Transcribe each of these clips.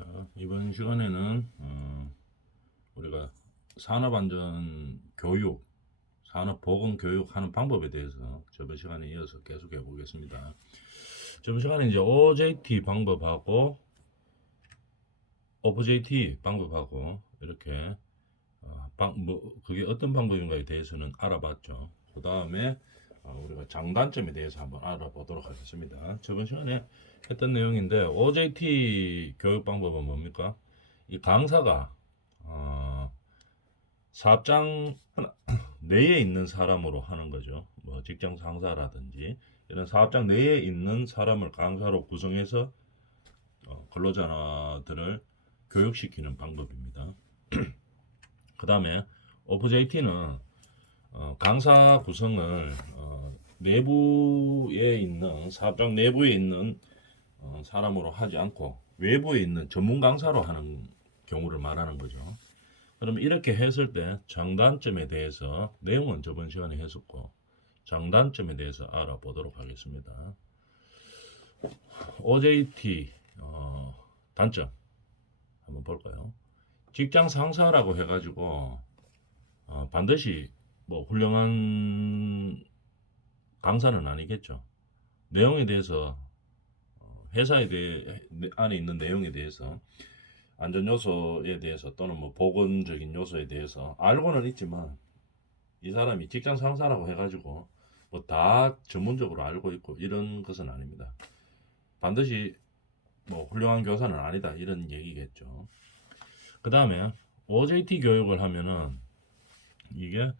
자, 이번 시간에는 우리가 산업안전 교육, 산업보건 교육하는 방법에 대해서 저번 시간에 이어서 계속 해보겠습니다. 저번 시간에 이제 OJT 방법하고 OJT 방법하고 이렇게 그게 어떤 방법인가에 대해서는 알아봤죠. 그 다음에 우리가 장단점에 대해서 한번 알아보도록 하겠습니다. 저번 시간에 했던 내용인데 OJT 교육 방법은 뭡니까? 이 강사가 사업장 내에 있는 사람으로 하는 거죠. 뭐 직장 상사라든지 이런 사업장 내에 있는 사람을 강사로 구성해서 근로자들을 교육시키는 방법입니다. 그 다음에 OJT는 강사 구성을 내부에 있는 사업장 내부에 있는 사람으로 하지 않고 외부에 있는 전문 강사로 하는 경우를 말하는 거죠. 그럼 이렇게 했을 때 장단점에 대해서 내용은 저번 시간에 했었고 장단점에 대해서 알아보도록 하겠습니다. OJT 단점 한번 볼까요? 직장 상사라고 해가지고 반드시 뭐 훌륭한 강사는 아니겠죠. 내용에 대해서 회사에 대해 안에 있는 내용에 대해서 안전 요소에 대해서 또는 뭐 보건적인 요소에 대해서 알고는 있지만 이 사람이 직장 상사라고 해가지고 뭐 다 전문적으로 알고 있고 이런 것은 아닙니다. 반드시 뭐 훌륭한 교사는 아니다 이런 얘기겠죠. 그 다음에 OJT 교육을 하면은 이게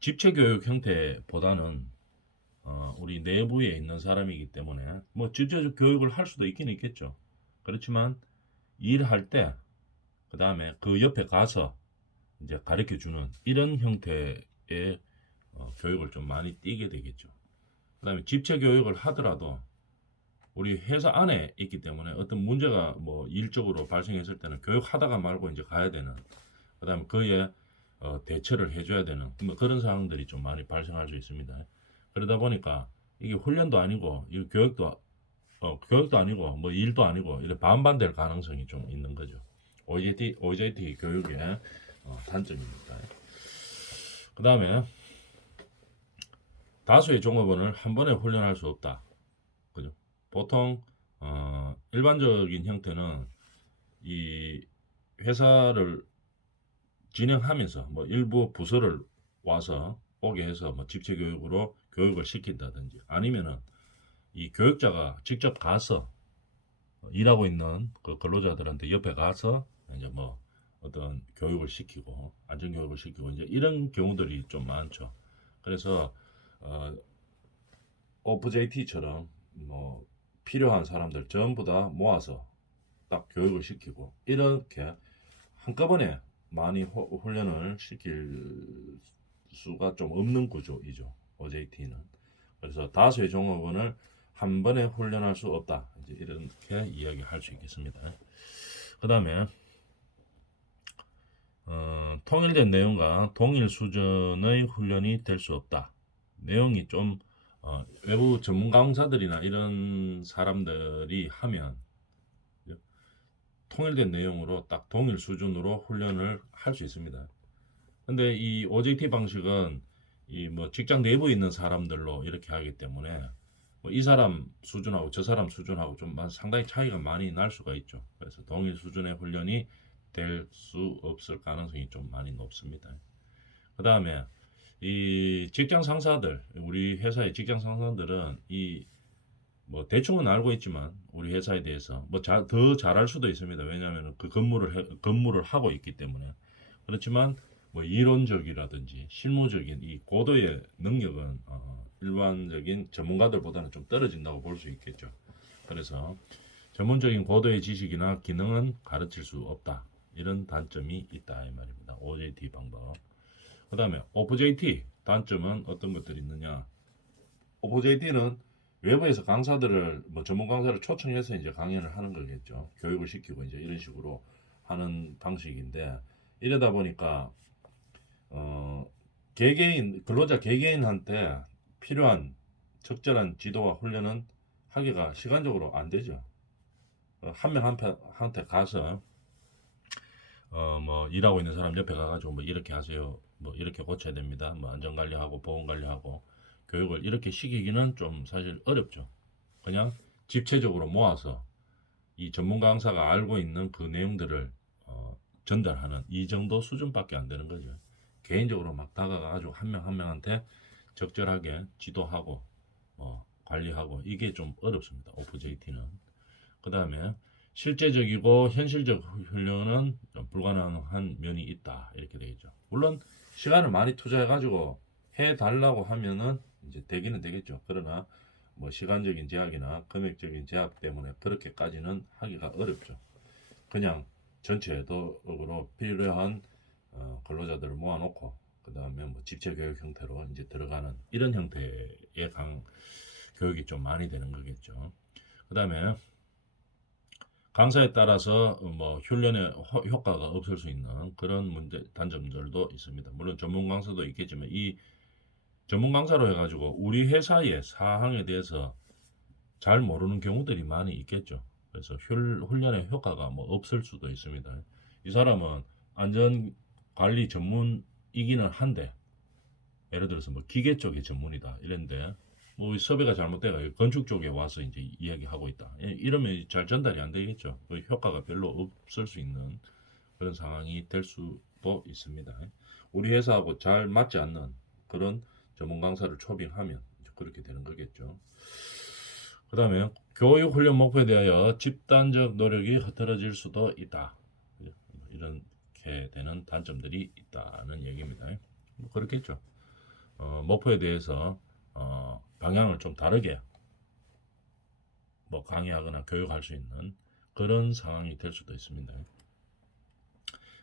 집체 교육 형태보다는 우리 내부에 있는 사람이기 때문에 뭐 직접 교육을 할 수도 있긴 있겠죠. 그렇지만 일할 때 그 다음에 그 옆에 가서 이제 가르쳐 주는 이런 형태의 교육을 좀 많이 띄게 되겠죠. 그 다음에 집체 교육을 하더라도 우리 회사 안에 있기 때문에 어떤 문제가 뭐 일적으로 발생했을 때는 교육하다가 말고 이제 가야 되는 그 다음에 그에 대처를 해줘야 되는 뭐 그런 상황들이 좀 많이 발생할 수 있습니다. 그러다 보니까 이게 훈련도 아니고 이 교육도 아니고 뭐 일도 아니고 이렇게 반반될 가능성이 좀 있는 거죠. OJT 교육의 단점입니다. 그 다음에 다수의 종업원을 한 번에 훈련할 수 없다. 그죠? 보통 일반적인 형태는 이 회사를 진행하면서 뭐 일부 부서를 와서 오게 해서 뭐 집체 교육으로 교육을 시킨다든지 아니면은 이 교육자가 직접 가서 일하고 있는 그 근로자들한테 옆에 가서 이제 뭐 어떤 교육을 시키고 안전 교육을 시키고 이제 이런 경우들이 좀 많죠. 그래서 어, OJT처럼 뭐 필요한 사람들 전부 다 모아서 딱 교육을 시키고 이렇게 한꺼번에 많이 훈련을 시킬 수가 좀 없는 구조이죠. OJT는. 그래서 다수의 종업원을 한 번에 훈련할 수 없다. 이제 이렇게 이야기할 수 있겠습니다. 그 다음에 통일된 내용과 동일 수준의 훈련이 될 수 없다. 내용이 좀 외부 전문 강사들이나 이런 사람들이 하면 통일된 내용으로 딱 동일 수준으로 훈련을 할 수 있습니다. 근데 이 OJT 방식은 이 뭐 직장 내부에 있는 사람들로 이렇게 하기 때문에 뭐이 사람 수준하고 저 사람 수준하고 좀 상당히 차이가 많이 날 수가 있죠. 그래서 동일 수준의 훈련이 될 수 없을 가능성이 좀 많이 높습니다. 그 다음에 이 직장 상사들, 우리 회사의 직장 상사들은 이 뭐 대충은 알고 있지만 우리 회사에 대해서 뭐 더 잘할 수도 있습니다. 왜냐하면 그 근무를 하고 있기 때문에. 그렇지만 뭐 이론적이라든지 실무적인 이 고도의 능력은 일반적인 전문가들보다는 좀 떨어진다고 볼 수 있겠죠. 그래서 전문적인 고도의 지식이나 기능은 가르칠 수 없다. 이런 단점이 있다 이 말입니다. OJT 방법. 그 다음에 OJT 단점은 어떤 것들이 있느냐? OJT는 외부에서 강사들을 뭐 전문 강사를 초청해서 이제 강연을 하는 거겠죠. 교육을 시키고 이제 이런 식으로 하는 방식인데 이러다 보니까 개개인 근로자 개개인한테 필요한 적절한 지도와 훈련은 하기가 시간적으로 안 되죠. 한 명 한테 가서 뭐 일하고 있는 사람 옆에 가가지고 뭐 이렇게 하세요. 뭐 이렇게 고쳐야 됩니다. 뭐 안전관리하고 보건관리하고 교육을 이렇게 시키기는 좀 사실 어렵죠. 그냥 집체적으로 모아서 이 전문 강사가 알고 있는 그 내용들을 전달하는 이 정도 수준밖에 안 되는 거죠. 개인적으로 막 다가가가지고 한 명 한 명한테 적절하게 지도하고 관리하고 이게 좀 어렵습니다. 오프JT는. 그 다음에 실제적이고 현실적 훈련은 좀 불가능한 면이 있다 이렇게 되겠죠. 물론 시간을 많이 투자해가지고 해달라고 하면은 이제 되기는 되겠죠. 그러나 뭐 시간적인 제약이나 금액적인 제약 때문에 그렇게까지는 하기가 어렵죠. 그냥 전체적으로 필요한 근로자들을 모아놓고 그 다음에 뭐 집체 교육 형태로 이제 들어가는 이런 형태의 교육이 좀 많이 되는 거겠죠. 그 다음에 강사에 따라서 뭐 훈련의 효과가 없을 수 있는 그런 문제 단점들도 있습니다. 물론 전문 강사도 있겠지만 이 전문 강사로 해가지고 우리 회사의 사항에 대해서 잘 모르는 경우들이 많이 있겠죠. 그래서 훈련의 효과가 뭐 없을 수도 있습니다. 이 사람은 안전관리 전문이기는 한데 예를 들어서 뭐 기계 쪽의 전문이다 이랬는데 뭐 섭외가 잘못돼가 건축 쪽에 와서 이제 이야기하고 있다. 이러면 잘 전달이 안 되겠죠. 효과가 별로 없을 수 있는 그런 상황이 될 수도 있습니다. 우리 회사하고 잘 맞지 않는 그런 전문 강사를 초빙하면 그렇게 되는 거겠죠. 그 다음에 교육 훈련 목표에 대하여 집단적 노력이 흐트러질 수도 있다. 이렇게 되는 단점들이 있다는 얘기입니다. 뭐 그렇겠죠. 목표에 대해서 방향을 좀 다르게 뭐 강의하거나 교육할 수 있는 그런 상황이 될 수도 있습니다.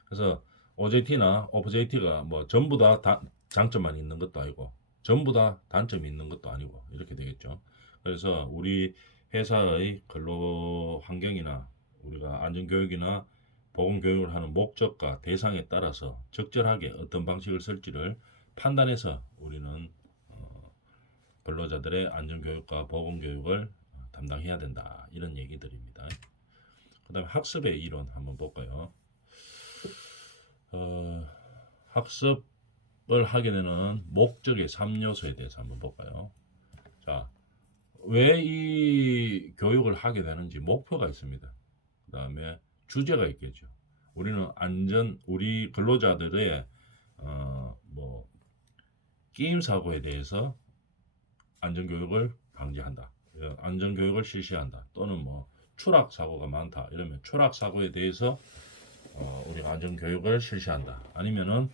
그래서 OJT나 OFJT가 뭐 전부 다 장점만 있는 것도 아니고 전부 다 단점이 있는 것도 아니고 이렇게 되겠죠. 그래서 우리 회사의 근로 환경이나 우리가 안전교육이나 보건교육을 하는 목적과 대상에 따라서 적절하게 어떤 방식을 쓸지를 판단해서 우리는 근로자들의 안전교육과 보건교육을 담당해야 된다 이런 얘기들입니다. 그 다음에 학습의 이론 한번 볼까요? 학습을 하게 되는 목적의 3요소에 대해서 한번 볼까요? 자, 왜 이 교육을 하게 되는지 목표가 있습니다. 그 다음에 주제가 있겠죠. 우리는 우리 근로자들의 뭐 끼임 사고에 대해서 안전교육을 방지한다. 안전교육을 실시한다. 또는 뭐 추락 사고가 많다. 이러면 추락 사고에 대해서 우리가 안전교육을 실시한다. 아니면은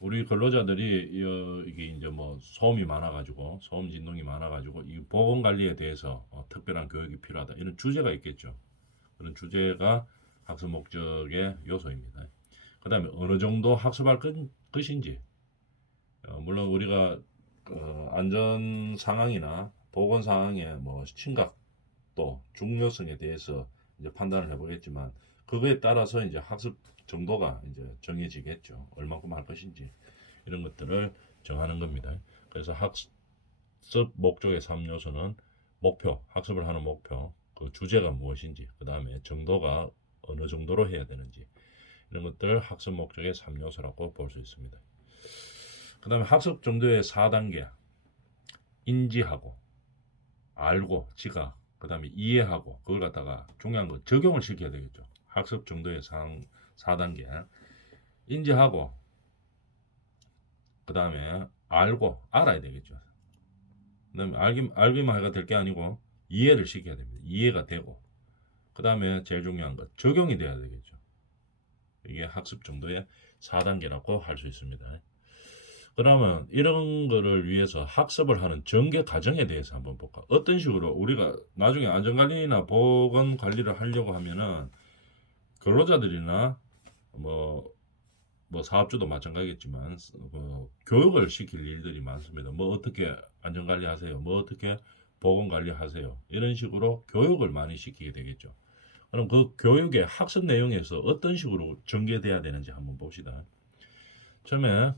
우리 근로자들이 이게 이제 뭐 소음이 많아가지고 소음 진동이 많아가지고 이 보건 관리에 대해서 특별한 교육이 필요하다. 이런 주제가 있겠죠. 그런 주제가 학습 목적의 요소입니다. 그 다음에 어느 정도 학습할 것인지 물론 우리가 안전 상황이나 보건 상황의 뭐 심각도 중요성에 대해서 이제 판단을 해보겠지만 그거에 따라서 이제 학습 정도가 이제 정해지겠죠. 얼마큼 할 것인지 이런 것들을 정하는 겁니다. 그래서 학습 목적의 3요소는 목표, 학습을 하는 목표, 그 주제가 무엇인지, 그 다음에 정도가 어느 정도로 해야 되는지 이런 것들 학습 목적의 3요소라고 볼 수 있습니다. 그 다음에 학습 정도의 4단계 인지하고 알고 지각 그 다음에 이해하고 그걸 갖다가 중요한 거 적용을 시켜야 되겠죠. 학습 정도의 4단계 인지하고 그 다음에 알고 알아야 되겠죠. 그 다음에 알기만 해가 될 게 아니고 이해를 시켜야 됩니다. 이해가 되고 그 다음에 제일 중요한 거 적용이 돼야 되겠죠. 이게 학습 정도의 4단계라고 할 수 있습니다. 그러면 이런 거를 위해서 학습을 하는 전개 과정에 대해서 한번 볼까? 어떤 식으로 우리가 나중에 안전관리나 보건관리를 하려고 하면은 근로자들이나 뭐 사업주도 마찬가지겠지만 교육을 시킬 일들이 많습니다. 뭐 어떻게 안전관리 하세요? 뭐 어떻게 보건관리 하세요? 이런 식으로 교육을 많이 시키게 되겠죠. 그럼 그 교육의 학습 내용에서 어떤 식으로 전개돼야 되는지 한번 봅시다. 처음에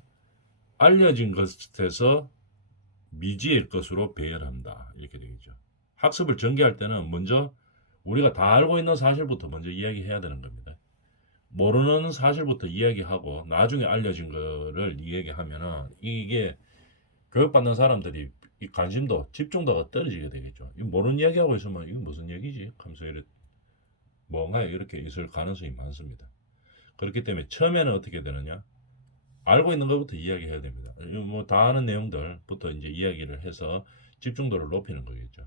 알려진 것에서 미지의 것으로 배열한다. 이렇게 되겠죠. 학습을 전개할 때는 먼저 우리가 다 알고 있는 사실부터 먼저 이야기해야 되는 겁니다. 모르는 사실부터 이야기하고 나중에 알려진 거를 이야기하면은 이게 교육받는 사람들이 이 관심도 집중도가 떨어지게 되겠죠. 이 모르는 이야기하고 있으면 이게 무슨 얘기지? 하면서 이렇게 멍하게 이렇게 있을 가능성이 많습니다. 그렇기 때문에 처음에는 어떻게 되느냐? 알고 있는 것부터 이야기해야 됩니다. 뭐 다 아는 내용들부터 이제 이야기를 해서 집중도를 높이는 거겠죠.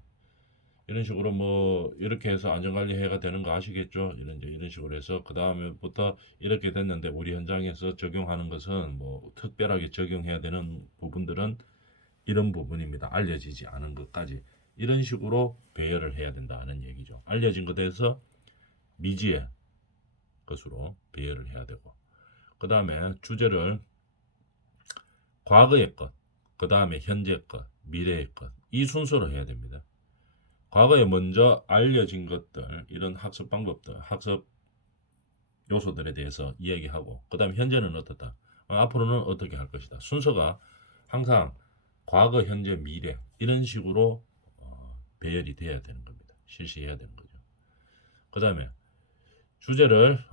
이런 식으로 뭐 이렇게 해서 안전관리해가 되는 거 아시겠죠? 이런 식으로 해서 그 다음에부터 이렇게 됐는데 우리 현장에서 적용하는 것은 뭐 특별하게 적용해야 되는 부분들은 이런 부분입니다. 알려지지 않은 것까지 이런 식으로 배열을 해야 된다는 얘기죠. 알려진 것에서 미지의 것으로 배열을 해야 되고 그 다음에 주제를 과거의 것, 그 다음에 현재 것, 미래의 것 이 순서로 해야 됩니다. 과거에 먼저 알려진 것들 이런 학습 방법들 학습 요소들에 대해서 이야기하고 그 다음 현재는 어떻다 앞으로는 어떻게 할 것이다 순서가 항상 과거 현재 미래 이런 식으로 배열이 돼야 되는 겁니다. 실시해야 되는 거죠. 그 다음에 주제를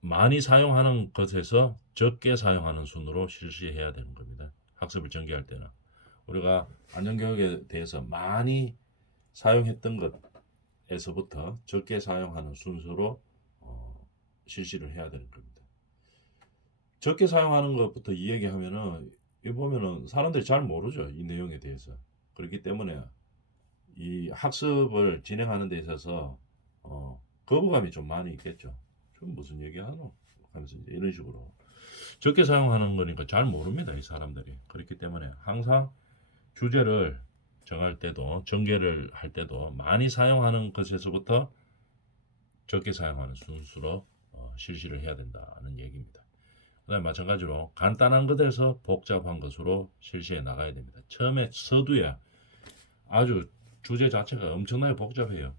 많이 사용하는 것에서 적게 사용하는 순으로 실시해야 되는 겁니다. 학습을 전개할 때는 우리가 안전교육에 대해서 많이 사용했던 것에서부터 적게 사용하는 순서로 실시를 해야 되는 겁니다. 적게 사용하는 것부터 이야기하면은 이 보면은 사람들이 잘 모르죠. 이 내용에 대해서. 그렇기 때문에 이 학습을 진행하는 데 있어서 거부감이 좀 많이 있겠죠. 좀 무슨 얘기하노? 하면서 이제 이런 식으로 적게 사용하는 거니까 잘 모릅니다. 이 사람들이. 그렇기 때문에 항상 주제를 정할 때도 전개를 할 때도 많이 사용하는 것에서부터 적게 사용하는 순수로 실시를 해야 된다는 얘기입니다. 그다음에 마찬가지로 간단한 것에서 복잡한 것으로 실시해 나가야 됩니다. 처음에 서두에 아주 주제 자체가 엄청나게 복잡해요.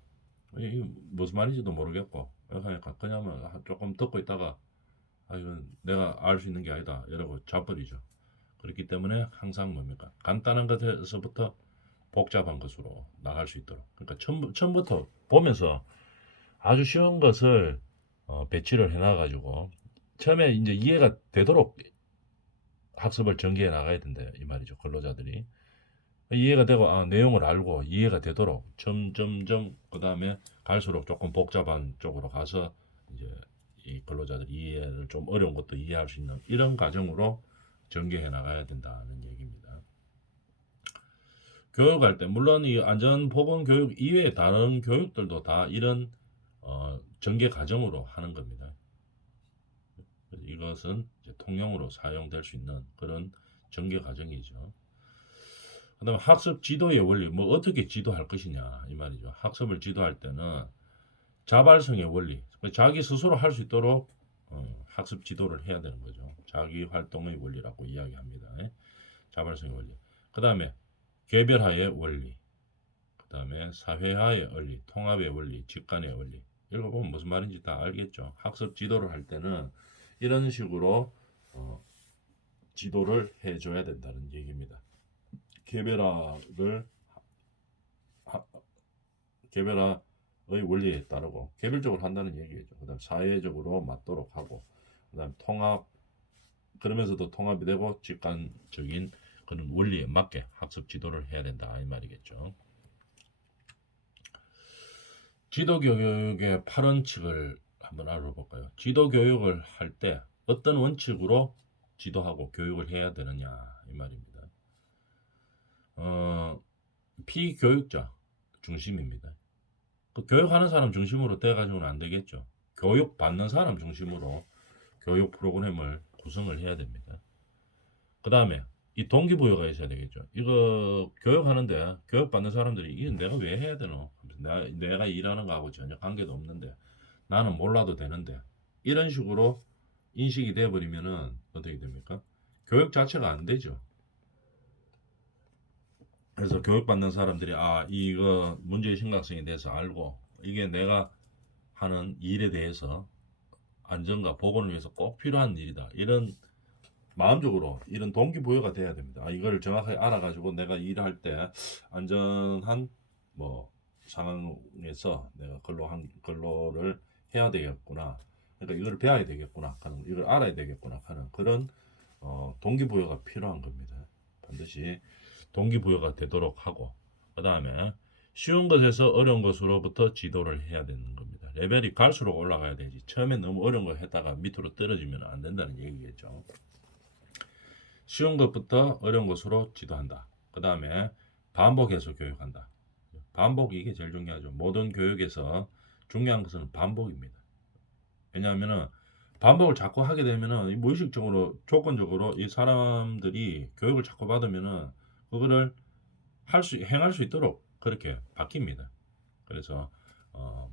이게 무슨 말인지도 모르겠고 그러니까 그냥 조금 듣고 있다가 이건 내가 알 수 있는 게 아니다 이러고 자버리죠. 그렇기 때문에 항상 뭡니까 간단한 것에서부터 복잡한 것으로 나갈 수 있도록 그러니까 처음부터 보면서 아주 쉬운 것을 배치를 해놔가지고 처음에 이제 이해가 되도록 학습을 전개해 나가야 된다 이 말이죠. 근로자들이 이해가 되고 내용을 알고 이해가 되도록 점점점 그 다음에 갈수록 조금 복잡한 쪽으로 가서 이제 이 근로자들이 이해를 좀 어려운 것도 이해할 수 있는 이런 과정으로 전개해 나가야 된다는 얘기입니다. 교육할 때 물론 이 안전보건 교육 이외의 다른 교육들도 다 이런 전개 과정으로 하는 겁니다. 이것은 이제 통용으로 사용될 수 있는 그런 전개 과정이죠. 그다음에 학습 지도의 원리, 뭐 어떻게 지도할 것이냐 이 말이죠. 학습을 지도할 때는 자발성의 원리, 자기 스스로 할 수 있도록 학습 지도를 해야 되는 거죠. 자기 활동의 원리라고 이야기합니다. 자발성의 원리. 그다음에 개별화의 원리, 그다음에 사회화의 원리, 통합의 원리, 직관의 원리. 읽어보면 무슨 말인지 다 알겠죠. 학습 지도를 할 때는 이런 식으로 지도를 해줘야 된다는 얘기입니다. 개별화의 원리에 따르고 개별적으로 한다는 얘기죠. 그다음 사회적으로 맞도록 하고 그다음 통합 그러면서도 통합이 되고 직관적인 그런 원리에 맞게 학습 지도를 해야 된다 이 말이겠죠. 지도 교육의 8원칙을 한번 알아볼까요? 지도 교육을 할 때 어떤 원칙으로 지도하고 교육을 해야 되느냐 이 말입니다. 피교육자 중심입니다. 그 교육하는 사람 중심으로 돼가지고는 안 되겠죠. 교육 받는 사람 중심으로 교육 프로그램을 구성을 해야 됩니다. 그 다음에 이 동기부여가 있어야 되겠죠. 이거 교육하는데 교육받는 사람들이 이거 내가 왜 해야 되노? 내가 일하는 거하고 전혀 관계도 없는데 나는 몰라도 되는데 이런 식으로 인식이 돼버리면은 어떻게 됩니까? 교육 자체가 안 되죠. 그래서 교육받는 사람들이 이거 문제의 심각성에 대해서 알고 이게 내가 하는 일에 대해서 안전과 보건을 위해서 꼭 필요한 일이다. 이런 마음적으로 이런 동기부여가 돼야 됩니다. 이걸 정확하게 알아가지고 내가 일할 때 안전한 뭐 상황에서 내가 근로를 해야 되겠구나. 그러니까 이걸 배워야 되겠구나 하는, 이걸 알아야 되겠구나 하는 그런 동기부여가 필요한 겁니다. 반드시 동기부여가 되도록 하고, 그 다음에 쉬운 것에서 어려운 것으로부터 지도를 해야 되는 겁니다. 레벨이 갈수록 올라가야 되지. 처음에 너무 어려운 거 했다가 밑으로 떨어지면 안 된다는 얘기겠죠. 쉬운 것부터 어려운 것으로 지도한다. 그 다음에 반복해서 교육한다. 반복이 이게 제일 중요하죠. 모든 교육에서 중요한 것은 반복입니다. 왜냐하면 반복을 자꾸 하게 되면은 무의식적으로 조건적으로 이 사람들이 교육을 자꾸 받으면은 그거를 행할 수 있도록 그렇게 바뀝니다. 그래서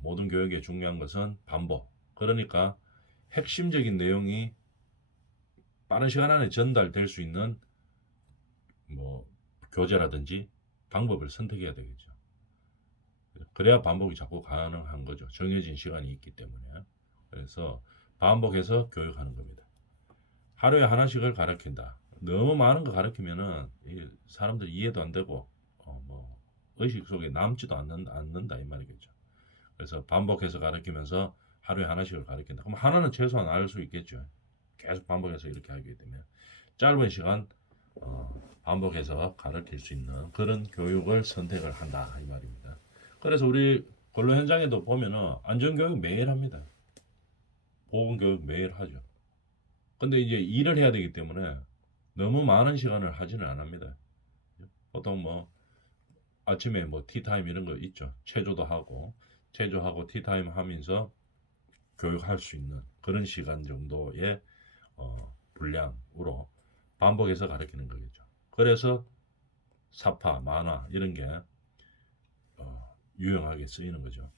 모든 교육의 중요한 것은 반복. 그러니까 핵심적인 내용이 빠른 시간 안에 전달될 수 있는 뭐 교재라든지 방법을 선택해야 되겠죠. 그래야 반복이 자꾸 가능한 거죠. 정해진 시간이 있기 때문에. 그래서 반복해서 교육하는 겁니다. 하루에 하나씩을 가르친다. 너무 많은 거 가르치면은 사람들이 이해도 안 되고 뭐 의식 속에 남지도 않는다 이 말이겠죠. 그래서 반복해서 가르치면서 하루에 하나씩을 가르친다. 그럼 하나는 최소한 알 수 있겠죠. 계속 반복해서 이렇게 하게 되면 짧은 시간 반복해서 가르칠 수 있는 그런 교육을 선택을 한다 이 말입니다. 그래서 우리 근로 현장에도 보면은 안전교육 매일 합니다. 보건교육 매일 하죠. 근데 이제 일을 해야 되기 때문에 너무 많은 시간을 하지는 않습니다. 보통 뭐 아침에 뭐 티타임 이런 거 있죠. 체조하고 티타임 하면서 교육할 수 있는 그런 시간 정도의 분량으로 반복해서 가르치는 거겠죠. 그래서 사파, 만화 이런 게 유용하게 쓰이는 거죠.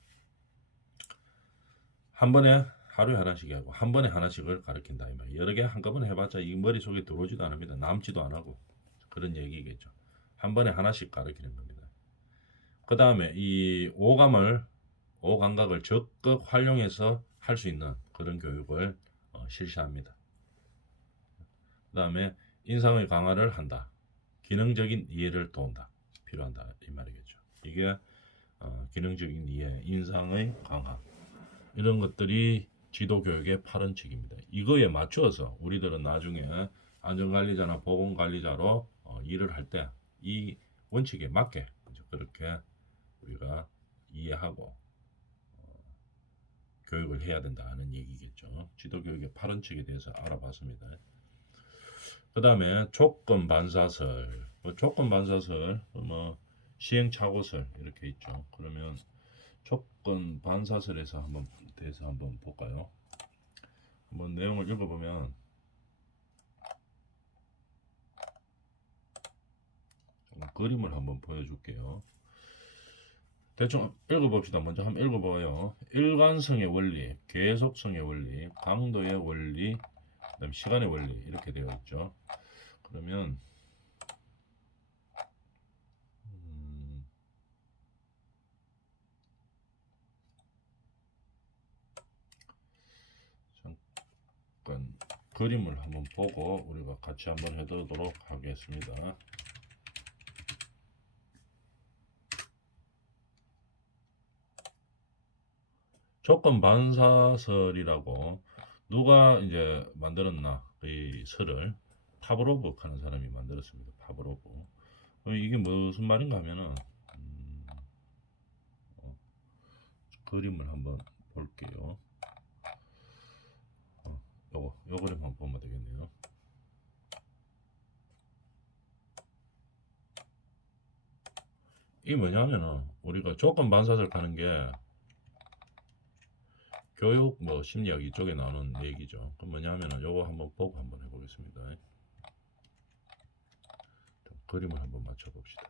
한 번에 하루에 하나씩 하고 한 번에 하나씩을 가르친다 이 말. 여러 개 한꺼번에 해봤자 이 머릿속에 들어오지도 않습니다. 남지도 안 하고 그런 얘기겠죠. 한 번에 하나씩 가르치는 겁니다. 그 다음에 이 오감각을 적극 활용해서 할 수 있는 그런 교육을 실시합니다. 그 다음에 인상의 강화를 한다. 기능적인 이해를 도운다. 필요한다 이 말이겠죠. 이게 기능적인 이해, 인상의 강화 이런 것들이 지도교육의 파란책입니다. 이거에 맞추어서 우리들은 나중에 안전관리자나 보건관리자로 일을 할 때 이 원칙에 맞게 그렇게 우리가 이해하고 교육을 해야 된다는 얘기겠죠. 지도교육의 파란책에 대해서 알아봤습니다. 그 다음에 조건반사설, 조건반사설, 시행착오설 이렇게 있죠. 그러면 조건반사설에서 한번 볼까요? 한번 내용을 읽어보면 그림을 한번 보여줄게요. 대충 읽어봅시다. 먼저 한번 읽어봐요. 일관성의 원리, 계속성의 원리, 강도의 원리, 그다음 시간의 원리 이렇게 되어 있죠. 그러면 잠깐 그림을 한번 보고 우리가 같이 한번 해보도록 하겠습니다. 조건 반사설이라고 누가 이제 만들었나 이 설을 파브로브 하는 사람이 만들었습니다. 파브로브. 이게 무슨 말인가 하면은 그림을 한번 볼게요. 요 그림 한번 보면 되겠네요. 이게 뭐냐면은 우리가 조건 반사설 하는 게 교육 뭐 심리학 이쪽에 나오는 얘기죠. 그 뭐냐면은 요거 한번 보고 한번 해보겠습니다. 그림을 한번 맞춰봅시다.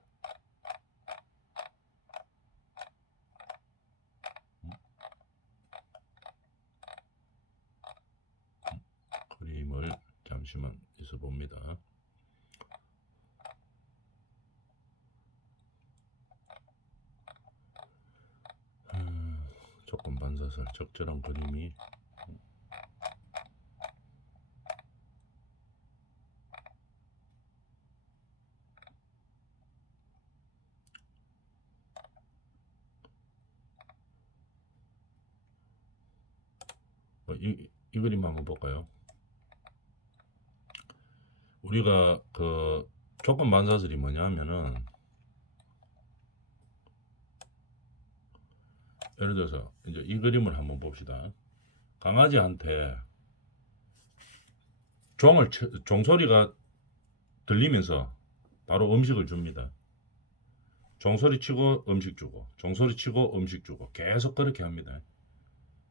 그림을 잠시만 있어 봅니다. 조건 반사설 적절한 그림이 이 그림 한번 볼까요? 우리가 그 조건 반사설이 뭐냐 하면은 예를 들어서 이제 이 그림을 한번 봅시다. 강아지한테 종소리가 들리면서 바로 음식을 줍니다. 종소리 치고 음식 주고 종소리 치고 음식 주고 계속 그렇게 합니다.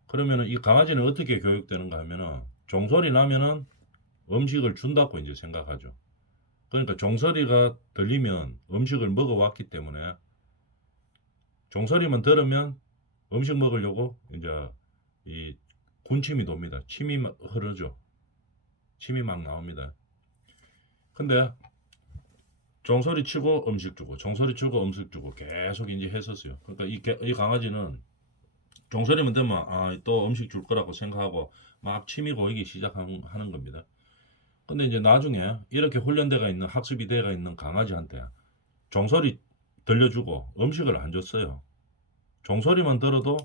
그러면은 이 강아지는 어떻게 교육되는가 하면은 종소리 나면은 음식을 준다고 이제 생각하죠. 그러니까 종소리가 들리면 음식을 먹어왔기 때문에 종소리만 들으면 음식 먹으려고 이제 이 군침이 돕니다. 침이 막 흐르죠. 침이 막 나옵니다. 근데 종소리 치고 음식 주고 종소리 치고 음식 주고 계속 이제 했었어요. 그러니까 이 강아지는 종소리만 들면 또 음식 줄 거라고 생각하고 막 침이 고이기 시작하는 겁니다. 근데 이제 나중에 이렇게 훈련대가 있는 학습이 대가 있는 강아지한테 종소리 들려주고 음식을 안 줬어요. 종소리만 들어도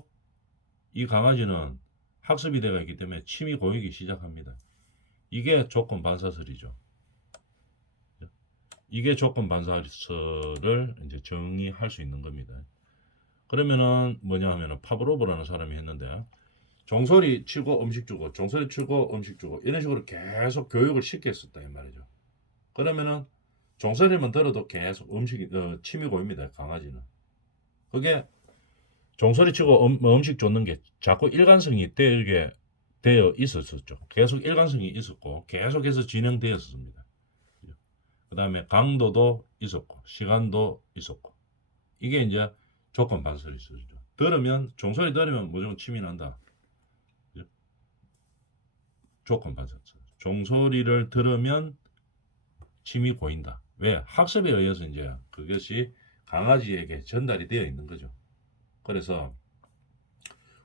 이 강아지는 학습이 대가 있기 때문에 침이 고이기 시작합니다. 이게 조건 반사설이죠. 이게 조건 반사설을 이제 정의할 수 있는 겁니다. 그러면은 뭐냐 하면은 파브로브라는 사람이 했는데 종소리 치고 음식 주고 종소리 치고 음식 주고 이런 식으로 계속 교육을 시켰었다 이 말이죠. 그러면은 종소리만 들어도 계속 침이 고입니다. 강아지는. 그게 종소리 치고 음식 줬는 게 자꾸 일관성이 되어 있었었죠. 계속 일관성이 있었고 계속해서 진행되었습니다. 그 다음에 강도도 있었고 시간도 있었고 이게 이제 조건 반설이 있었죠. 종소리 들으면 무조건 침이 난다. 조건 반설. 종소리를 들으면 침이 고인다. 왜? 학습에 의해서 이제 그것이 강아지에게 전달이 되어 있는 거죠. 그래서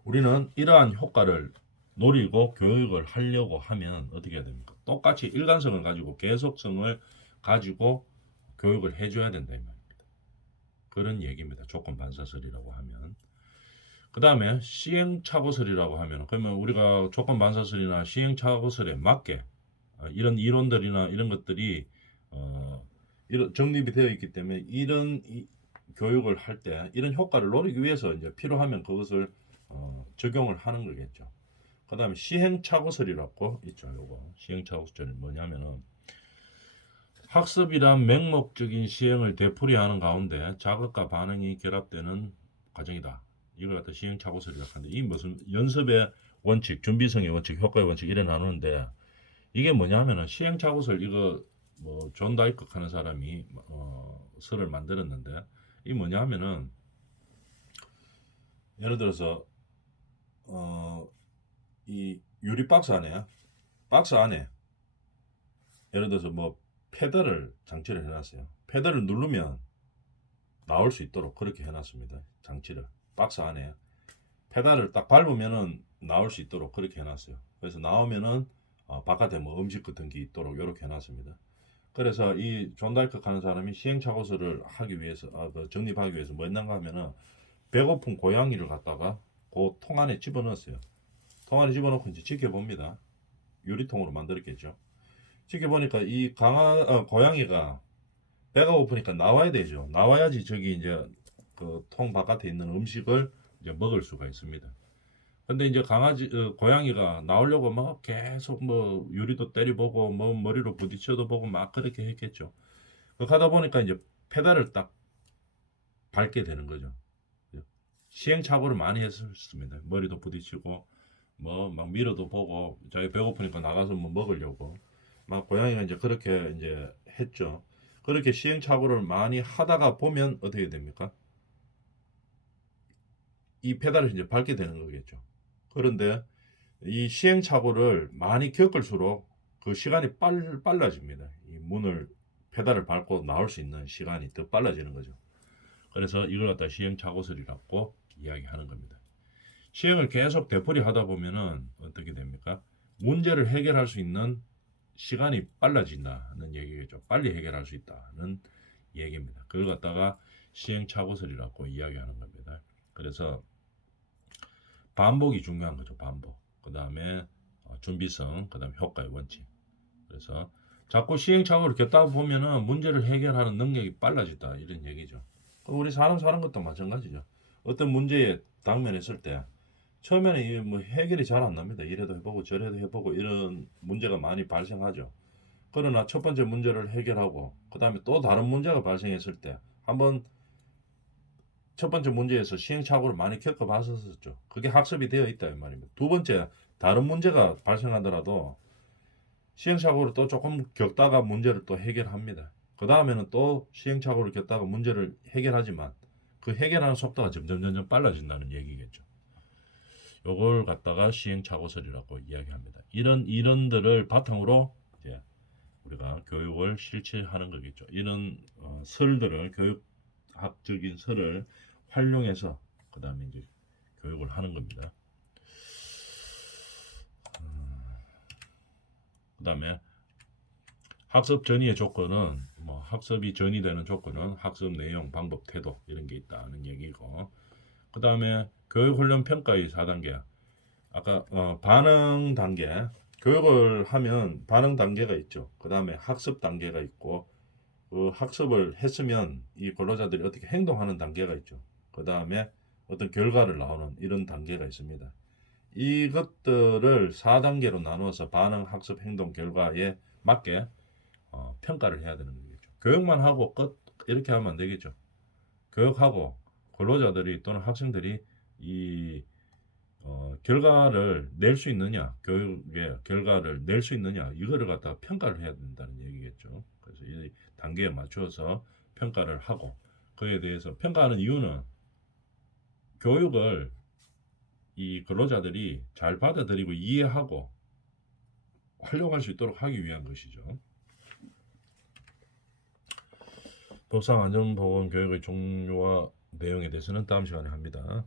우리는 이러한 효과를 노리고 교육을 하려고 하면 어떻게 해야 됩니까? 똑같이 일관성을 가지고 계속성을 가지고 교육을 해줘야 된다 이 말입니다. 그런 얘기입니다. 조건 반사설이라고 하면. 그 다음에 시행착오설이라고 하면 그러면 우리가 조건 반사설이나 시행착오설에 맞게 이런 이론들이나 이런 것들이 이런 정립이 되어 있기 때문에 이런 교육을 할 때 이런 효과를 노리기 위해서 이제 필요하면 그것을 적용을 하는 거겠죠. 그 다음에 시행착오설이라고 있죠. 요거 시행착오설이 뭐냐면은 학습이란 맹목적인 시행을 되풀이하는 가운데 자극과 반응이 결합되는 과정이다. 이걸 갖다 시행착오설이라고 하는데 이 무슨 연습의 원칙, 준비성의 원칙, 효과의 원칙 이래 나누는데 이게 뭐냐면은 시행착오설 이거 뭐 존 다이크 하는 사람이 설을 만들었는데 이 뭐냐면은 예를 들어서 이 유리 박스 안에 예를 들어서 뭐 페달을 장치를 해놨어요. 페달을 누르면 나올 수 있도록 그렇게 해놨습니다. 장치를 박스 안에 페달을 딱 밟으면은 나올 수 있도록 그렇게 해놨어요. 그래서 나오면은 바깥에 뭐 음식 같은 게 있도록 이렇게 해놨습니다. 그래서 이 존 달크 하는 사람이 시행착오설을 하기 위해서 정립하기 위해서 뭐 했는가 하면은 배고픈 고양이를 갖다가 그 통 안에 집어넣었어요. 통 안에 집어넣고 이제 지켜봅니다. 유리통으로 만들었겠죠. 지켜보니까 이 고양이가 배가 고프니까 나와야 되죠. 나와야지 저기 이제 그 통 바깥에 있는 음식을 이제 먹을 수가 있습니다. 근데 이제 고양이가 나오려고 막 계속 뭐 유리도 때려보고 뭐 머리로 부딪혀도 보고 막 그렇게 했겠죠. 그렇게 하다 보니까 이제 페달을 딱 밟게 되는 거죠. 시행착오를 많이 했습니다. 머리도 부딪히고 뭐 막 밀어도 보고 자기 배고프니까 나가서 뭐 먹으려고 막 고양이가 이제 그렇게 이제 했죠. 그렇게 시행착오를 많이 하다가 보면 어떻게 됩니까? 이 페달을 이제 밟게 되는 거겠죠. 그런데 이 시행착오를 많이 겪을수록 그 시간이 빨라집니다. 이 문을 페달을 밟고 나올 수 있는 시간이 더 빨라지는 거죠. 그래서 이걸 갖다 시행착오설이라고 이야기하는 겁니다. 시행을 계속 되풀이 하다 보면은 어떻게 됩니까? 문제를 해결할 수 있는 시간이 빨라진다는 얘기겠죠. 빨리 해결할 수 있다는 얘기입니다. 그걸 갖다가 시행착오설이라고 이야기하는 겁니다. 그래서 반복이 중요한 거죠. 반복. 그 그다음에 준비성, 그다음에 효과의 원칙. 그래서 자꾸 시행착오를 겪다 보면은 문제를 해결하는 능력이 빨라진다 이런 얘기죠. 우리 사람 사는 것도 마찬가지죠. 어떤 문제에 당면했을 때 처음에는 이게 뭐 해결이 잘 안 납니다. 이래도 해보고 저래도 해보고 이런 문제가 많이 발생하죠. 그러나 첫 번째 문제를 해결하고 그 다음에 또 다른 문제가 발생했을 때 한번 첫 번째 문제에서 시행착오를 많이 겪어봤었죠. 그게 학습이 되어 있다 이 말입니다. 두 번째 다른 문제가 발생하더라도 시행착오를 또 조금 겪다가 문제를 또 해결합니다. 그 다음에는 또 시행착오를 겪다가 문제를 해결하지만 그 해결하는 속도가 점점 빨라진다는 얘기겠죠. 요걸 갖다가 시행착오설이라고 이야기합니다. 이런들을 바탕으로 이제 우리가 교육을 실체하는 거겠죠. 이런 설들을 교육학적인 설을 활용해서 그 다음에 이제 교육을 하는 겁니다. 그 다음에 학습 전이의 조건은 뭐 학습이 전이 되는 조건은 학습 내용, 방법, 태도 이런 게 있다는 얘기고 그 다음에 교육훈련 평가의 4단계 아까 반응 단계 교육을 하면 반응 단계가 있죠. 그 다음에 학습 단계가 있고 그 학습을 했으면 이 근로자들이 어떻게 행동하는 단계가 있죠. 그 다음에 어떤 결과를 나오는 이런 단계가 있습니다. 이것들을 4단계로 나누어서 반응, 학습, 행동, 결과에 맞게 평가를 해야 되는 거겠죠. 교육만 하고 끝 이렇게 하면 안 되겠죠. 교육하고 근로자들이 또는 학생들이 이 결과를 낼 수 있느냐, 교육의 결과를 낼 수 있느냐, 이거를 갖다가 평가를 해야 된다는 얘기겠죠. 그래서 이 단계에 맞춰서 평가를 하고, 그에 대해서 평가하는 이유는 교육을 이 근로자들이 잘 받아들이고 이해하고 활용할 수 있도록 하기 위한 것이죠. 법상 안전보건 교육의 종류와 내용에 대해서는 다음 시간에 합니다.